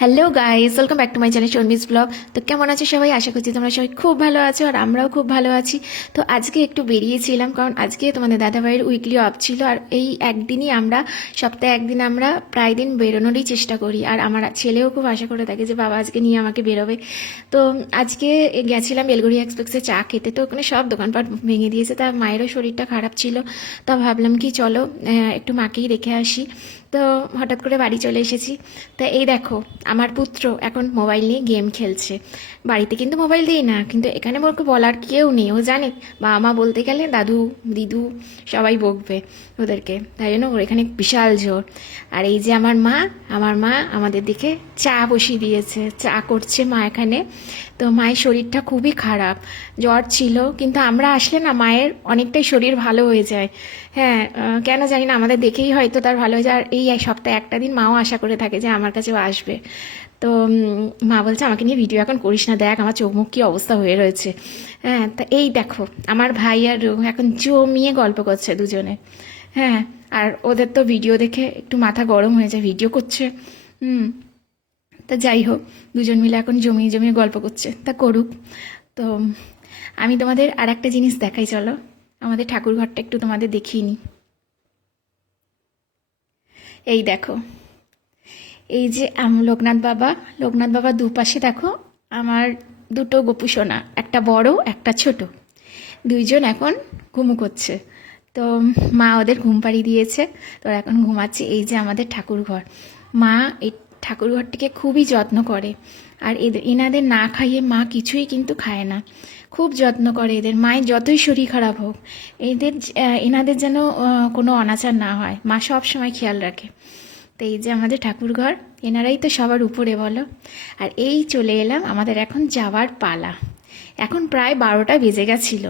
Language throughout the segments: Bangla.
Hello guys welcome back to my channel Sharmi's vlog তো কেমন আছো সবাই? আশা করছি তোমরা সবাই খুব ভালো আছো আর আমরাও খুব ভালো আছি। তো আজকে একটু বেরিয়েছিলাম কারণ আজকে তোমাদের দাদাভাইয়ের উইকলি অফ ছিল আর এই একদিনই আমরা, সপ্তাহে একদিন আমরা প্রায় দিন বেরোনোরই চেষ্টা করি। আর আমার ছেলেও খুব আশা করে থাকে যে বাবা আজকে নিয়ে আমাকে বেরোবে। তো আজকে গেছিলাম বেলগড়ি এক্সপ্রেসে চা খেতে। তো ওখানে সব দোকানপাট ভেঙে দিয়েছে। তা মায়েরও শরীরটা খারাপ ছিল। তা ভাবলাম কি চলো একটু মাকেই রেখে আসি। তো হঠাৎ করে বাড়ি চলে এসেছি। তা এই দেখো, আমার পুত্র এখন মোবাইল নিয়ে গেম খেলছে। বাড়িতে কিন্তু মোবাইল দিই না, কিন্তু এখানে ওকে বলার কেউ নেই, ও জানে। বাবা মা বলতে গেলে দাদু, দিদু সবাই বকবে ওদেরকে, তাই জন্য ওর এখানে বিশাল জোর। আর এই যে আমার মা আমার মা আমাদের দিকে চা বসিয়ে দিয়েছে, চা করছে মা এখানে। তো মায়ের শরীরটা খুবই খারাপ, জ্বর ছিল, কিন্তু আমরা আসলে না মায়ের অনেকটাই শরীর ভালো হয়ে যায়। হ্যাঁ কেন জানি না, আমাদের দেখেই হয়তো তার ভালো হয়ে যায়। আর এই এক সপ্তাহে একটা দিন মাও আশা করে থাকে যে আমার কাছেও আসবে। তো মা বলছে, আমাকে নিয়ে ভিডিও এখন করিস না, দেখ আমার চোখ মুখ কী অবস্থা হয়ে রয়েছে। হ্যাঁ তা এই দেখো, আমার ভাই আর এখন জমিয়ে গল্প করছে দুজনে। হ্যাঁ আর ওদের তো ভিডিও দেখে একটু মাথা গরম হয়ে যায়, ভিডিও করছে। হুম, তা যাই হোক, দুজন মিলে এখন জমিয়ে জমিয়ে গল্প করছে, তা করুক। তো, আমি তোমাদের আর একটা জিনিস দেখাই, চলো। আমাদের ঠাকুর ঘরটা একটু তোমাদের দেখিয়ে নিই। এই দেখো। এই যে লোকনাথ বাবা লোকনাথ বাবা দুপাশে দেখো, আমার দুটো গোপুসোনা একটা বড়, একটা ছোট। দুইজন এখন ঘুমু করছে। তো মা ওদের ঘুম পাড়িয়ে দিয়েছে, তো এখন ঘুমাচ্ছে, এই যে আমাদের ঠাকুর ঘর মা এই ঠাকুর ঘরটিকে খুবই যত্ন করে। আর এদের, এনাদের না খাইয়ে মা কিছুই কিন্তু খায় না। খুব যত্ন করে এদের। মায়ের যতই শরীর খারাপ হোক, এদের এনাদের যেন কোনো অনাচার না হয়। মা সব সময় খেয়াল রাখে। তো এই যে আমাদের ঠাকুরঘর, এনারাই তো সবার উপরে বলো। আর এই চলে এলাম আমাদের এখন যাওয়ার পালা। এখন প্রায় বারোটা বেজে গেছিল।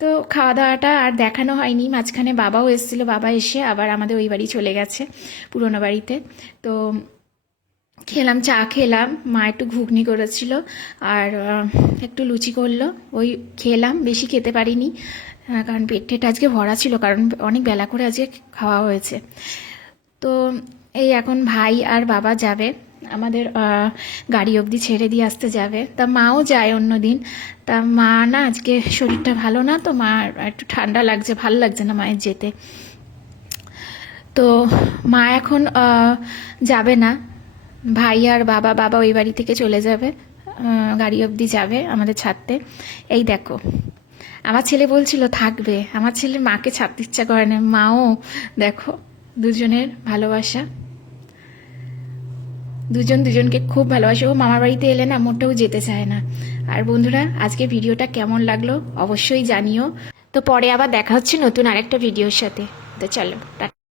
তো খাওয়া দাওয়াটা আর দেখানো হয়নি। মাঝখানে বাবাও এসেছিল। বাবা এসে আবার আমাদের ওই বাড়ি চলে গেছে পুরোনো বাড়িতে। তো খেলাম, চা খেলাম, মা একটু ঘুগনি করেছিল আর একটু লুচি করল। ওই খেলাম, বেশি খেতে পারিনি কারণ পেট টেট আজকে ভরা ছিল, কারণ অনেক বেলা করে আজকে খাওয়া হয়েছে। তো এই এখন ভাই আর বাবা যাবে, আমাদের গাড়ি অবধি ছেড়ে দিয়ে আসতে যাবে। তা মাও যায় অন্য দিন। তা মা না, আজকে শরীরটা ভালো না, তো মা একটু ঠান্ডা লাগছে, ভালো লাগছে না মায়ের যেতে। তো মা এখন যাবে না। ভাই আর বাবা বাবা ওই বাড়ি থেকে চলে যাবে গাড়ি অবধি যাবে আমাদের ছাড়তে। এই দেখো, আমার ছেলে বলছিল থাকবে, আমার ছেলে মাকে ছাড়তে ইচ্ছা করে না, মাও দেখো দুজনের ভালোবাসা। দুজন দুজনকে খুব ভালোবাসে, ও মামার বাড়িতে এলে না মোটেও যেতে চায় না। আর বন্ধুরা, আজকে ভিডিওটা কেমন লাগল অবশ্যই জানিও। তো পরে আবার দেখা হচ্ছে নতুন আরেকটা ভিডিওর সাথে। তো চলো